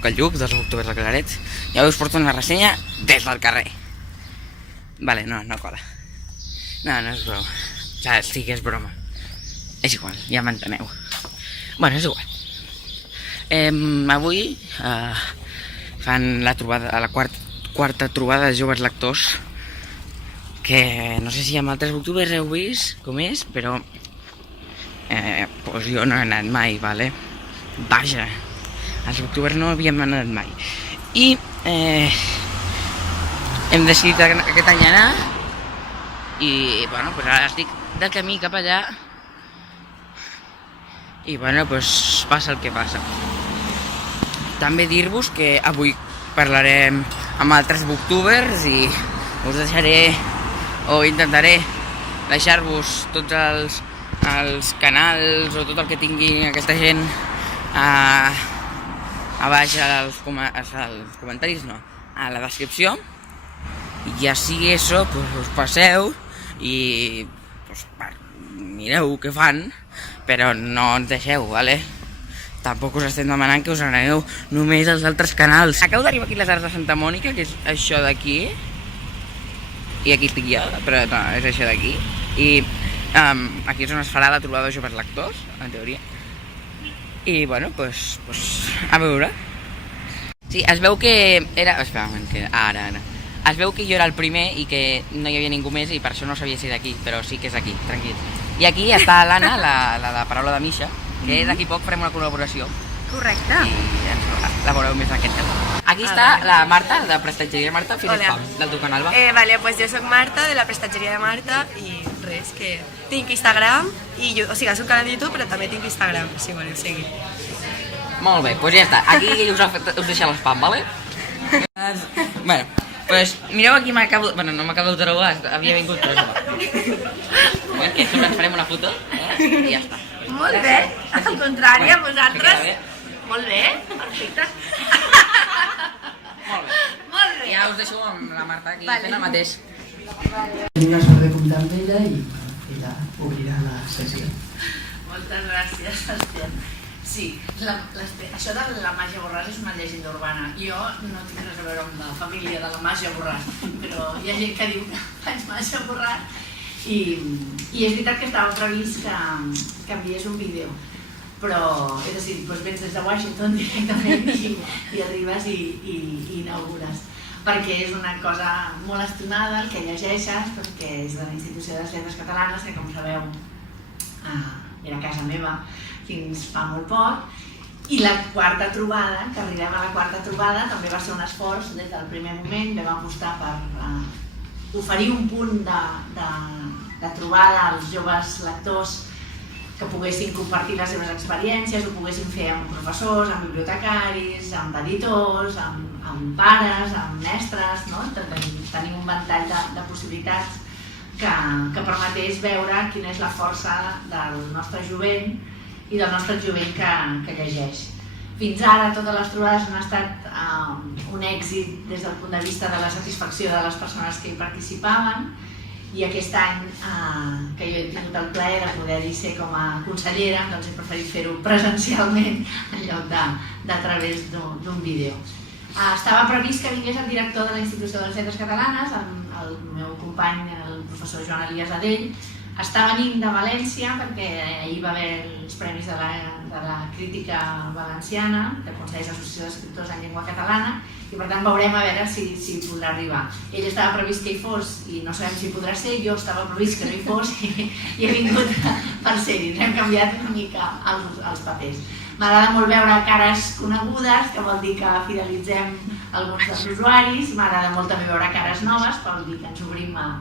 sóc el Lluc, dels Octubers de Claret, i avui us porto una ressenya des del carrer. Vale, no cola. No és broma. Sí que és broma. És igual, ja m'enteneu. Bueno, és igual. Avui fan la trobada, la quarta trobada de joves lectors, que no sé si amb altres Octubers heu vist com és, però doncs jo no he anat mai, vale? Vaja, als Octubers no havíem anat mai. I hem decidit aquest any anar, i bueno, doncs ara estic de camí cap allà, i bueno, doncs passa el que passa. També dir-vos que avui parlarem amb altres Booktubers i us deixaré, o intentaré deixar-vos tots els canals o tot el que tingui aquesta gent a baix als comentaris, no, a la descripció, i així això, us passeu i mireu què fan, però no ens deixeu, vale? Tampoc us estem demanant que us aneu només als altres canals. Acabo d'arribar aquí a les Arts de Santa Mònica, que és això d'aquí, i aquí estic jo, però no, és això d'aquí, i aquí és on es farà la trobada de joves lectors, en teoria. I bueno, doncs a veure. Sí, es veu que era... Espera un moment, que ara. Es veu que jo era el primer i que no hi havia ningú més i per això no sabia si d'aquí, però sí que és aquí, tranquil. I aquí està l'Anna, la de Paraula de Misha, que d'aquí poc farem una col·laboració. Correcte. I la veureu més aquest tema. Aquí està la Marta, de Prestatgeria Marta, Fines Pam, del teu canal, va. Vale, pues jo soc Marta, de la Prestatgeria de Marta, i res, que tinc Instagram, o sigui, és un canal de YouTube, però també tinc Instagram, si voleu seguir. Molt bé, doncs ja està. Aquí us deixa l'espam, vale? Bueno, doncs mireu aquí m'acabo... Bueno, no m'acabo de trobar, havia vingut, però és igual. Que sobre ens farem una foto, i ja està. Molt bé, al contrari, a vosaltres. Molt bé, perfecte. Molt bé. Ja us deixo amb la Marta aquí fent el mateix. Tenim la sort de comptar amb ella i ella obrirà la sessió. Moltes gràcies, Esther. Sí, això de la màgia Borràs és una llegenda urbana. Jo no tinc res a veure amb la família de la màgia Borràs, però hi ha gent que diu que faig màgia Borràs i és veritat que estava previst que enviés un vídeo, però és a dir, vens des de Washington directament i arribes i inaugures, perquè és una cosa molt estimada el que llegeixes, perquè és de la Institució de les Lletres Catalanes, que com sabeu era a casa meva fins fa molt poc, i la quarta trobada, que arribem a la quarta trobada, també va ser un esforç des del primer moment. Vam apostar per oferir un punt de trobada als joves lectors que poguessin compartir les seves experiències, ho poguessin fer amb professors, amb bibliotecaris, amb editors, amb pares, amb mestres, no? Tenim un ventall de possibilitats que permetés veure quina és la força del nostre jovent i del nostre jovent que llegeix. Fins ara totes les trobades han estat un èxit des del punt de vista de la satisfacció de les persones que hi participaven, i aquest any que jo he tingut el plaer de poder-hi ser com a consellera, doncs he preferit fer-ho presencialment en lloc de a través d'un vídeo. Estava previst que vingués el director de la Institució de les Lletres Catalanes, el meu company, el professor Joan Elias Adell. Està venint de València perquè ahir va haver els premis de la crítica valenciana, que concedeix l'Associació d'Escriptors en Llengua Catalana, i per tant veurem a veure si podrà arribar. Ell estava previst que hi fos i no sabem si podrà ser, jo estava previst que no hi fos i he vingut per ser-hi. Hem canviat una mica els papers. M'agrada molt veure cares conegudes, que vol dir que fidelitzem alguns dels usuaris. M'agrada molt també veure cares noves, que vol dir que ens obrim a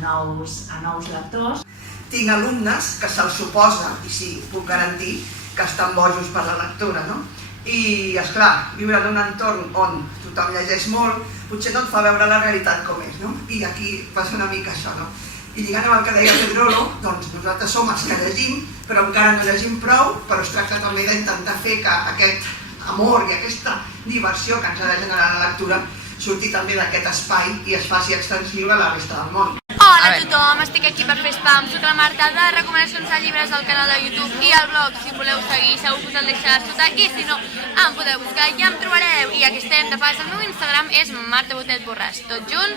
nous lectors. Tinc alumnes que se'ls suposa, i sí, puc garantir, que estan bojos per la lectura, no? I, esclar, viure en un entorn on tothom llegeix molt, potser no et fa veure la realitat com és, no? I aquí passa una mica això, no? I lligant amb el que deia Pedrolo, doncs nosaltres som els que llegim, però encara no llegim prou, però es tracta també d'intentar fer que aquest amor i aquesta diversió que ens ha de generar la lectura surti també d'aquest espai i es faci extensiu a la resta del món. Hola a tothom, estic aquí per fer spam. Soc la Marta de recomanacions de llibres del canal de YouTube i al blog. Si voleu seguir segur que us el deixaràs tot aquí, si no em podeu buscar i ja em trobareu. I aquí estem de pas. El meu Instagram és martabotet_borràs, tot junt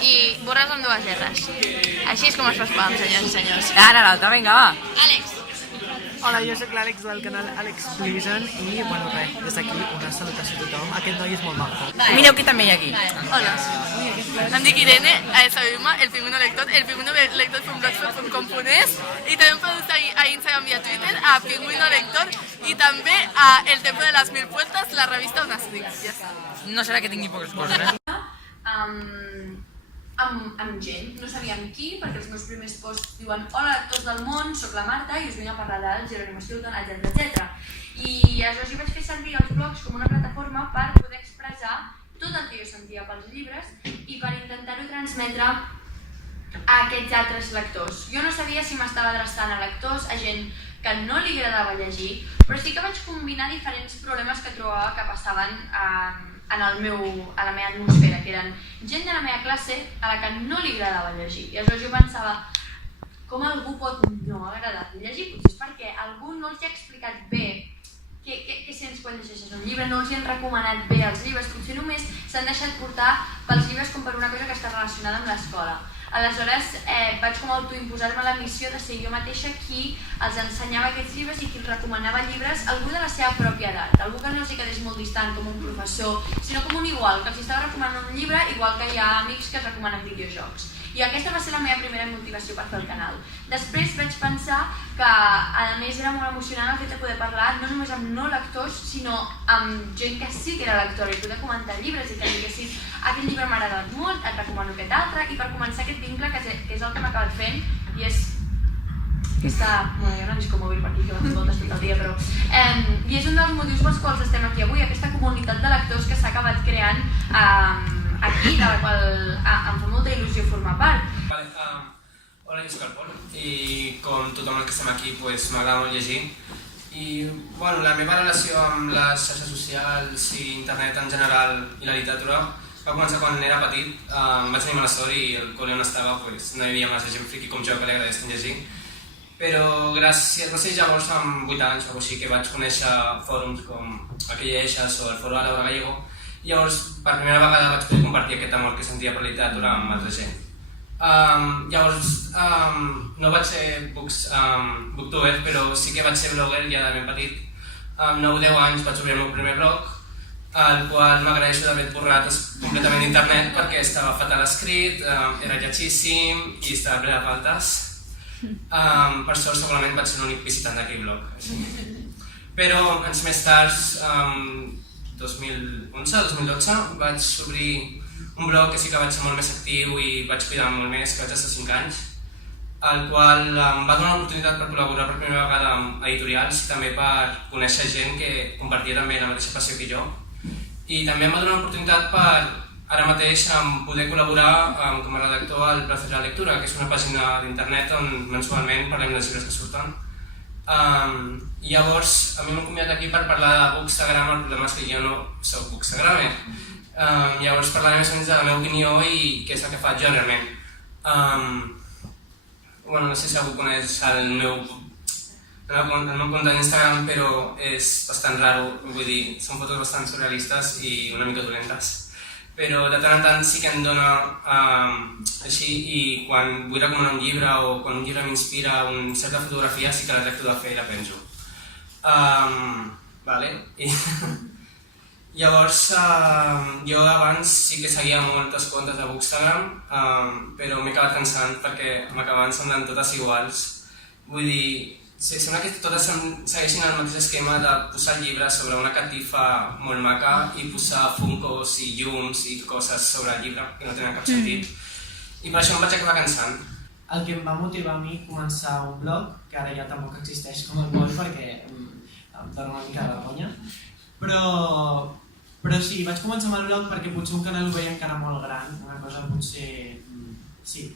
i borràs amb 2 R's. Així és com es fa spam, senyors i senyors. Ara l'altra, vinga, va. Àlex. Hola, jo sóc l'Àlex del canal Àlex Pleasen i, bueno, res, des d'aquí una salutació a tothom. Aquest noi és molt maco. Mireu qui també hi ha aquí. Hola, em dic Irene, seguiu-me, el pingüino lector .blogspot.com.es i també em podeu seguir a Instagram i a Twitter, a pingüino lector i també a El Templo de las Mil Puertas, la revista on estic. Ja està. No serà que tingui poques coses, amb gent, no sabíem qui, perquè els meus primers posts diuen hola a tots del món, sóc la Marta i us vinc a parlar del Jeremy Stilton, etc. I aleshores jo vaig fer servir els blogs com una plataforma per poder expressar tot el que jo sentia pels llibres i per intentar-ho transmetre a aquests altres lectors. Jo no sabia si m'estava adreçant a lectors, a gent que no li agradava llegir, però sí que vaig combinar diferents problemes que trobava que passaven a la meva atmosfera, que eren gent de la meva classe a la que no li agradava llegir. I aleshores jo pensava, com algú pot no agradar llegir? Potser és perquè algú no els ha explicat bé què sents quan llegeixes un llibre, no els hi han recomanat bé els llibres, potser només s'han deixat portar pels llibres com per una cosa que està relacionada amb l'escola. Aleshores vaig com autoimposar-me la missió de ser jo mateixa qui els ensenyava aquests llibres i qui els recomanava llibres, algú de la seva pròpia edat, algú que no els hi quedés molt distant com un professor, sinó com un igual, que els estava recomanant un llibre igual que hi ha amics que es recomanen videojocs. I aquesta va ser la meva primera motivació per fer el canal. Després vaig pensar que a més era molt emocionant el fet de poder parlar no només amb no lectors, sinó amb gent que sí que era lectora i poder comentar llibres i que diguessin aquest llibre m'ha agradat molt, et recomano aquest altre, i per començar aquest vincle que és el que m'ha acabat fent i és aquesta... Bueno, hi ha una discomòbil per aquí que va fer voltes tot el dia, però... I és un dels motius pels quals estem aquí avui, aquesta comunitat de lectors que s'ha acabat creant aquí, de la qual em fa molta il·lusió formar part. Hola, jo soc el Pol i com tothom el que estem aquí m'agrada molt llegir i la meva relació amb les xarxes socials i internet en general i la literatura va començar quan era petit, vaig venir a Manastor i al col·le on estava no hi havia massa gent friqui com jo que li agradés llegir, però gràcies, va ser llavors amb 8 anys o així que vaig conèixer fòrums com el que llegeixes o el fòrum de Laura Gallego i llavors per primera vegada vaig poder compartir aquest amor que sentia per la literatura amb altra gent. Llavors no vaig ser booktuber, però sí que vaig ser blogger ja de ben petit. Amb 9-10 anys vaig obrir el meu primer blog, el qual m'agraeixo d'haver borrat completament d'internet perquè estava fatal escrit, era lletgíssim i estava ple de faltes. Per sort segurament vaig ser l'únic visitant d'aquell blog. Però anys més tard, 2011-2012, vaig obrir un blog que sí que vaig ser molt més actiu i vaig cuidar molt més, que vaig estar 5 anys, el qual em va donar l'oportunitat per col·laborar per primera vegada amb editorials i també per conèixer gent que compartia també la mateixa passió que jo. I també em va donar l'oportunitat per, ara mateix, poder col·laborar com a redactor al Placer de la Lectura, que és una pàgina d'internet on mensualment parlem dels llibres que surten. Llavors, a mi m'he convidat aquí per parlar de Bookstagram, el problema és que jo no soc Bookstagrammer. Llavors parlaré més o menys de la meva opinió i què és el que faig jo realment. No sé si algú coneix el meu compte d'Instagram, però és bastant raro, vull dir, són fotos bastant surrealistes i una mica dolentes. Però de tant en tant sí que em dona així i quan vull recomanar un llibre o quan un llibre m'inspira una certa fotografia sí que la tracto de fer i la penjo. Llavors, jo abans sí que seguia moltes comptes de Bookstagram, però m'he acabat cansant perquè m'acabaven semblant totes iguals. Vull dir, sembla que totes segueixin el mateix esquema de posar llibres sobre una catifa molt maca i posar funcos i llums i coses sobre el llibre que no tenen cap sentit. I per això em vaig acabar cansant. El que em va motivar a mi començar un blog, que ara ja tampoc existeix com el blog perquè em dona una mica de vergonya, però sí, vaig començar amb el blog perquè potser un canal ho veia encara molt gran, una cosa potser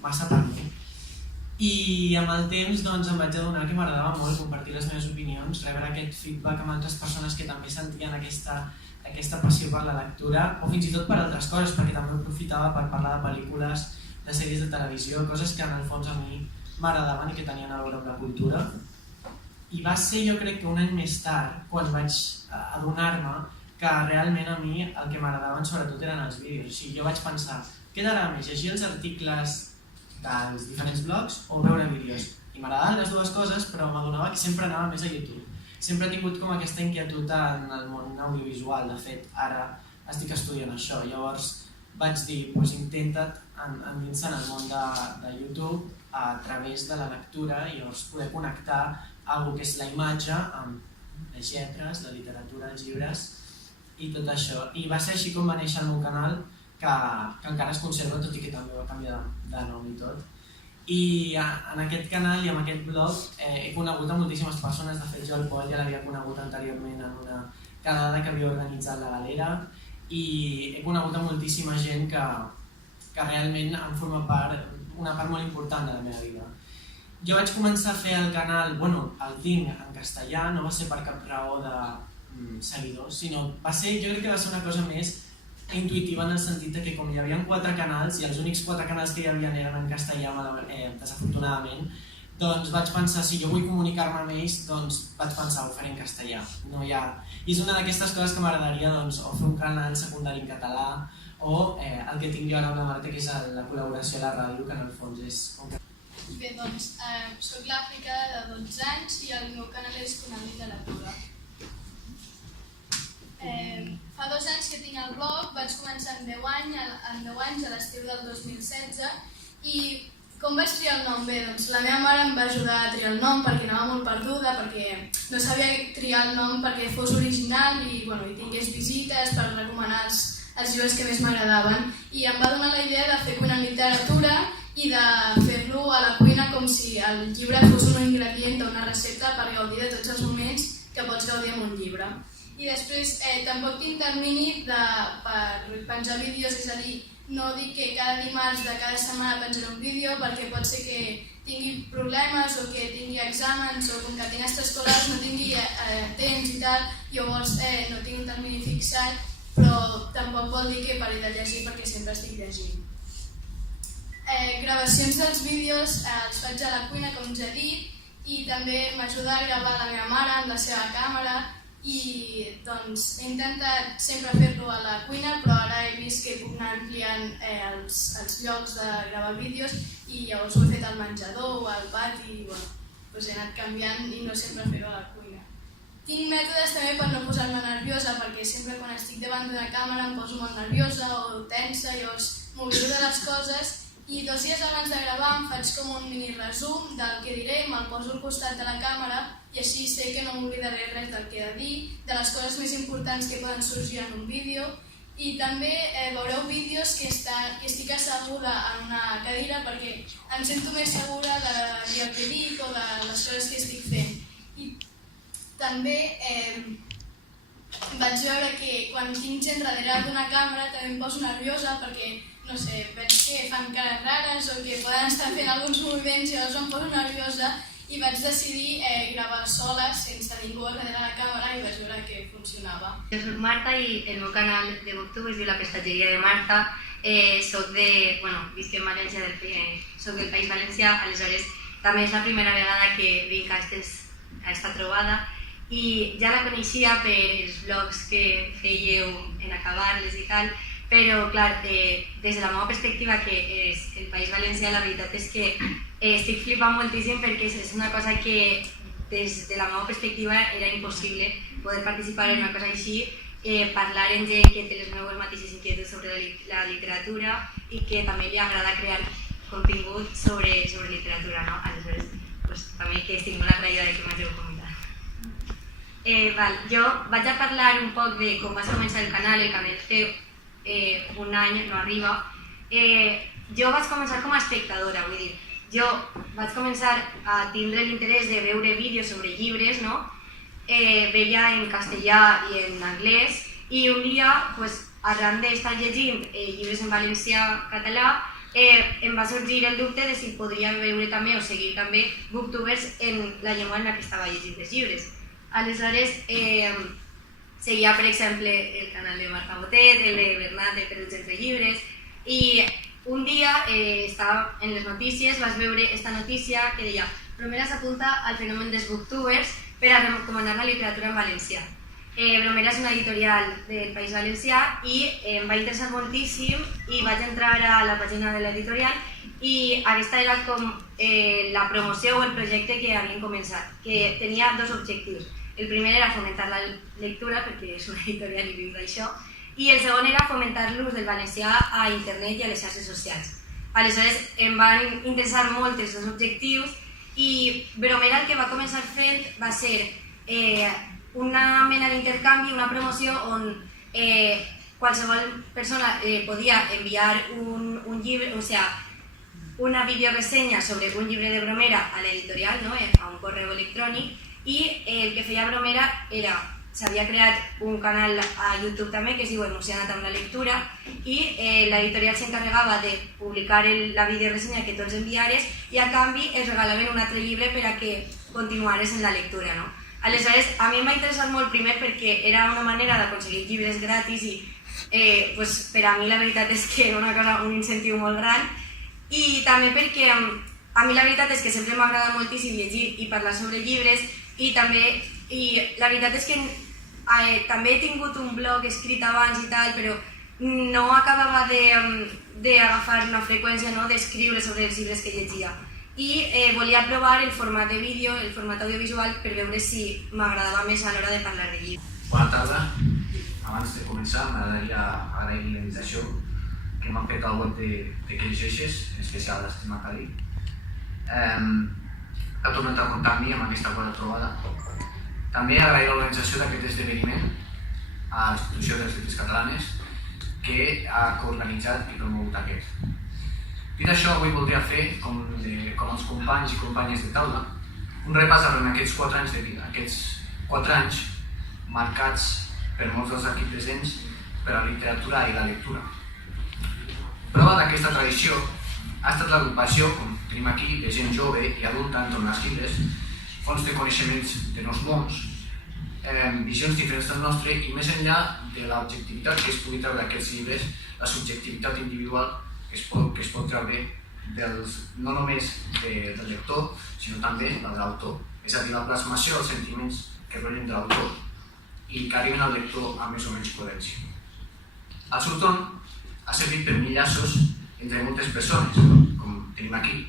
massa per mi. I amb el temps doncs, em vaig adonar que m'agradava molt compartir les meves opinions, rebre aquest feedback amb altres persones que també sentien aquesta passió per la lectura o fins i tot per altres coses, perquè també aprofitava per parlar de pel·lícules, de sèries de televisió, coses que en el fons a mi m'agradaven i que tenien a veure amb la cultura. I va ser, jo crec que un any més tard, quan vaig adonar-me que realment a mi el que m'agradaven sobretot eren els vídeos. O sigui, jo vaig pensar, què t'agrada més, llegir els articles dels diferents blogs o veure vídeos? I m'agradaven les dues coses, però m'adonava que sempre anava més a YouTube. Sempre he tingut com aquesta inquietud en el món audiovisual. De fet, ara estic estudiant això. Llavors vaig dir, intenta't endinsar en el món de YouTube a través de la lectura i llavors poder connectar algo que és la imatge amb les lletres, la literatura, els llibres i tot això. I va ser així com va néixer el meu canal, que encara es conserva, tot i que també va canviar de nom i tot. I en aquest canal i en aquest blog he conegut a moltíssimes persones. De fet, jo el Pol ja l'havia conegut anteriorment en una quedada que havia organitzat la Galera i he conegut a moltíssima gent que realment em forma una part molt important de la meva vida. Jo vaig començar a fer el canal, el tinc en castellà, no va ser per cap raó de seguidors, sinó jo crec que va ser una cosa més intuïtiva en el sentit que com hi havia 4 canals i els únics 4 canals que hi havia eren en castellà, desafortunadament, doncs vaig pensar, si jo vull comunicar-me amb ells, doncs vaig pensar, ho faré en castellà. I és una d'aquestes coses que m'agradaria o fer un canal secundari en català o el que tinc jo ara amb la Marta, que és la col·laboració a la ràdio, que en el fons és... Bé, doncs, soc l'Àfrica, de 12 anys, i el meu canal és Conal Literatura. Fa 2 anys que tinc el blog, vaig començar en 10 anys, a l'estiu del 2016, i com vaig triar el nom? Bé, doncs la meva mare em va ajudar a triar el nom perquè anava molt perduda, perquè no sabia triar el nom perquè fos original i tingués visites per recomanar els llibres que més m'agradaven, i em va donar la idea de fer Conal Literatura i de fer-lo a la cuina com si el llibre fos un ingredient d'una recepta per gaudir de tots els moments que pots gaudir amb un llibre. I després tampoc tinc termini per penjar vídeos, és a dir, no dic que cada dimarts de cada setmana penjaré un vídeo perquè pot ser que tingui problemes o que tingui exàmens o com que tinc extraescolars no tingui temps i tal, llavors no tinc un termini fixat, però tampoc vol dir que pari de llegir perquè sempre estic llegint. Gravacions dels vídeos els faig a la cuina, com ja he dit, i també m'ajuda a gravar la meva mare amb la seva càmera i doncs he intentat sempre fer-lo a la cuina, però ara he vist que puc anar ampliant els llocs de gravar vídeos i llavors ho he fet al menjador o al pati i he anat canviant i no sempre fer-ho a la cuina. Tinc mètodes també per no posar-me nerviosa, perquè sempre quan estic davant d'una càmera em poso molt nerviosa o tensa, llavors m'oblido de les coses i 2 dies abans de gravar em faig com un mini resum del que diré, me'l poso al costat de la càmera i així sé que no m'oblidaré res del que he de dir, de les coses més importants que poden sorgir en un vídeo, i també veureu vídeos que estic asseguda en una cadira perquè em sento més segura de dir el que dic o de les coses que estic fent. I també vaig veure que quan tinc gent darrere d'una càmera també em poso nerviosa perquè no sé, veig que fan cares rares o que poden estar fent alguns moviments i llavors em poso nerviosa i vaig decidir gravar sola sense ningú darrere la càmera i vaig veure que funcionava. Jo soc Marta i el meu canal de Booktube es diu La Prestatgeria de Marta. Visc en València, soc del País Valencià, aleshores també és la primera vegada que vinc a esta trobada i ja la coneixia per els blogs que fèieu en acabar-les i tal, però clar, des de la meva perspectiva, que és el País Valencià, la veritat és que estic flipant moltíssim perquè és una cosa que des de la meva perspectiva era impossible poder participar en una cosa així, parlar amb gent que té les meves mateixes inquietuds sobre la literatura i que també li agrada crear contingut sobre literatura, no? Aleshores, també que estic molt agraïda que m'hàgiu convidat. Jo vaig a parlar un poc de com vaig començar el canal té un any, no arriba. Jo vaig començar com a espectadora, vull dir, jo vaig començar a tindre l'interès de veure vídeos sobre llibres, no? Veia en castellà i en anglès i un dia, arran d'estar llegint llibres en valencià, català, em va sorgir el dubte de si podria veure també o seguir també booktubers en la llengua en la que estava llegint els llibres. Aleshores, seguia, per exemple, el canal de Marta Botet, el de Bernat de Peluts entre llibres, i un dia estava en les notícies, vas veure aquesta notícia que deia Bromera s'apunta al fenomen dels booktubers per a recomanar la literatura en valencià. Bromera és una editorial del País Valencià i em va interessar moltíssim i vaig entrar a la pàgina de l'editorial i aquesta era com la promoció o el projecte que havien començat, que tenia dos objectius. El primer era fomentar la lectura, perquè és una editorial i viu d'això, i el segon era fomentar l'ús del valencià a internet i a les xarxes socials. Aleshores em van interessar molt els dos objectius i Bromera el que va començar fent va ser una mena d'intercanvi, una promoció on qualsevol persona podia enviar un llibre, o sigui, una videoreseña sobre un llibre de Bromera a l'editorial, a un correu electrònic, i el que feia Bromera era, s'havia creat un canal a YouTube també que es diu Emocionat amb la lectura i l'editorial s'encarregava de publicar la videoreseña que tu ens enviares i a canvi es regalaven un altre llibre per a que continuares en la lectura. Aleshores, a mi em va interessar molt primer perquè era una manera d'aconseguir llibres gratis i per a mi la veritat és que era un incentiu molt gran i també perquè a mi la veritat és que sempre m'agrada moltíssim llegir i parlar sobre llibres i la veritat és que també he tingut un blog escrit abans i tal, però no acabava d'agafar una freqüència d'escriure sobre els llibres que llegia. I volia provar el format de vídeo, el format audiovisual, per veure si m'agradava més a l'hora de parlar de llibres. Bona tarda. Abans de començar, m'agradaria agrair la invitació que m'han fet al web de Que llegeixes, en especial l'Estima Cali. Ha tornat a comptar amb mi amb aquesta bona trobada. També agrair l'organització d'aquest esdeveniment a l'Institució de les Lletres Catalanes que ha coorganitzat i promogut aquest. Dit això, avui voldria fer, com els companys i companyes de taula, un repàs sobre aquests 4 anys de vida, aquests 4 anys marcats per molts dels aquí presents per la literatura i la lectura. Prova d'aquesta tradició ha estat l'agrupació, com tenim aquí, de gent jove i adulta entorn als llibres, fons de coneixements de nous mons, visions diferents del nostre i més enllà de l'objectivitat que es pugui treure d'aquests llibres, la subjectivitat individual que es pot treure no només del lector, sinó també la de l'autor. És a dir, la plasmació dels sentiments que provenen de l'autor i que arriben al lector amb més o menys coherència. El seu torn ha servit per unir llaços entre moltes persones, com tenim aquí,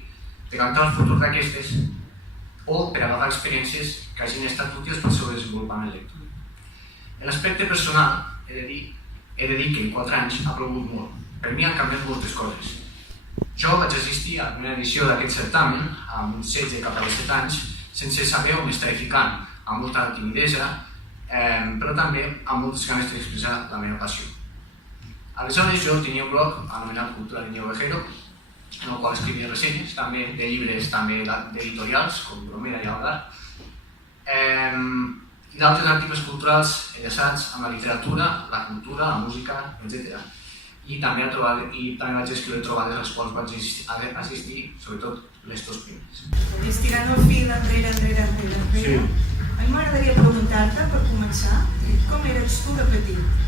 per cantar el futur d'aquestes o per agafar experiències que hagin estat útils pel seu desenvolupament lector. En l'aspecte personal, he de dir que en 4 anys ha plogut molt. Per mi han canviat moltes coses. Jo vaig assistir a una edició d'aquest certamen amb uns 16 cap a 17 anys sense saber on m'estava ficant, amb molta timidesa, però també amb moltes ganes d'expressar la meva passió. Aleshores jo tenia un blog anomenat Cultura Niño Ovejero, en el qual escrivia ressenyes, també de llibres, també d'editorials, com Bromera i Algar, i d'altres articles culturals enllaçats amb la literatura, la cultura, la música, etc. I també vaig escriure trobades a les quals vaig assistir, sobretot les 2 primeres. Estirant el fil enrere. Sí. A mi m'agradaria preguntar-te, per començar, com eres tu de petit?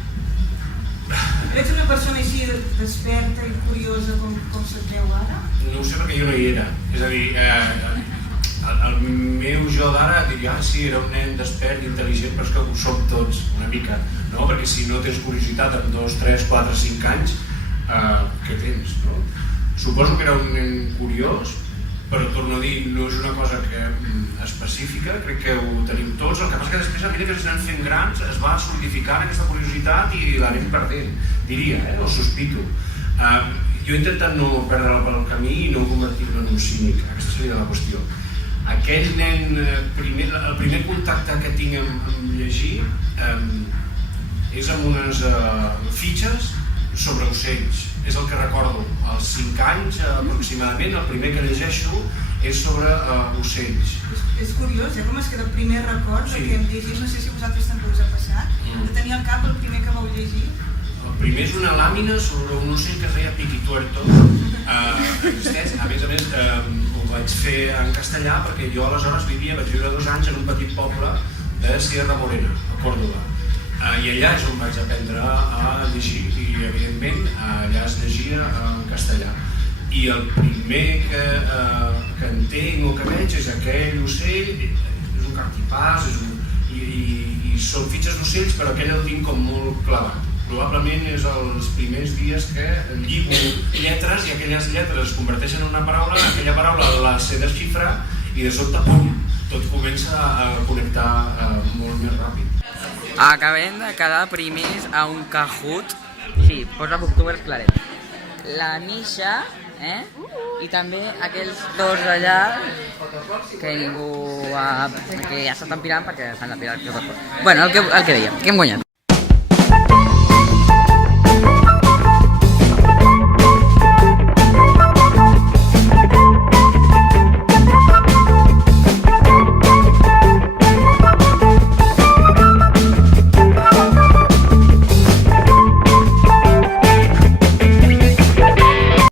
Ets una persona així desperta i curiosa com se't veu ara? No ho sé perquè jo no hi era. És a dir, el meu jo d'ara diria sí, era un nen despert i intel·ligent, però és que ho som tots una mica, no? Perquè si no tens curiositat amb 2, 3, 4, 5 anys, què tens, no? Suposo que era un nen curiós, però torno a dir, no és una cosa específica, crec que ho tenim tots. El que passa que després, a mesura que ens anem fent grans, es va solidificant aquesta curiositat i l'anem perdent, diria, o sospito. Jo he intentat no perdre-la pel camí i no convertir-me en un cínic, aquesta seria la qüestió. Aquell nen, el primer contacte que tinc amb llegir és amb unes fitxes sobre ocells. És el que recordo, als 5 anys aproximadament, el primer que llegeixo és sobre ocells. És curiós, com és que el primer record que hem llegit, no sé si vosaltres també us ha passat, de tenir al cap el primer que vau llegir? El primer és una làmina sobre un ocell que es deia Piquituerto. A més, ho vaig fer en castellà perquè jo aleshores vaig viure 2 anys en un petit poble de Sierra Morena, a Còrdova. I allà és on vaig aprendre a llegir i evidentment allà es llegia en castellà. I el primer que entenc o que veig és aquell ocell, és un cartipàs, i són fitxes d'ocells, però aquell el tinc com molt clavat. Probablement és els primers dies que lligo lletres i aquelles lletres es converteixen en una paraula, aquella paraula la sé desxifrar i de sobte, pum, tot comença a connectar molt més ràpid. Acabem de quedar primers a un Kahoot. Sí, posa Booktubers claret. La Misha, i també aquells dos d'allà que ningú que ja s'estan pirant perquè s'han de pirar. Bueno, el que deia, que hem guanyat.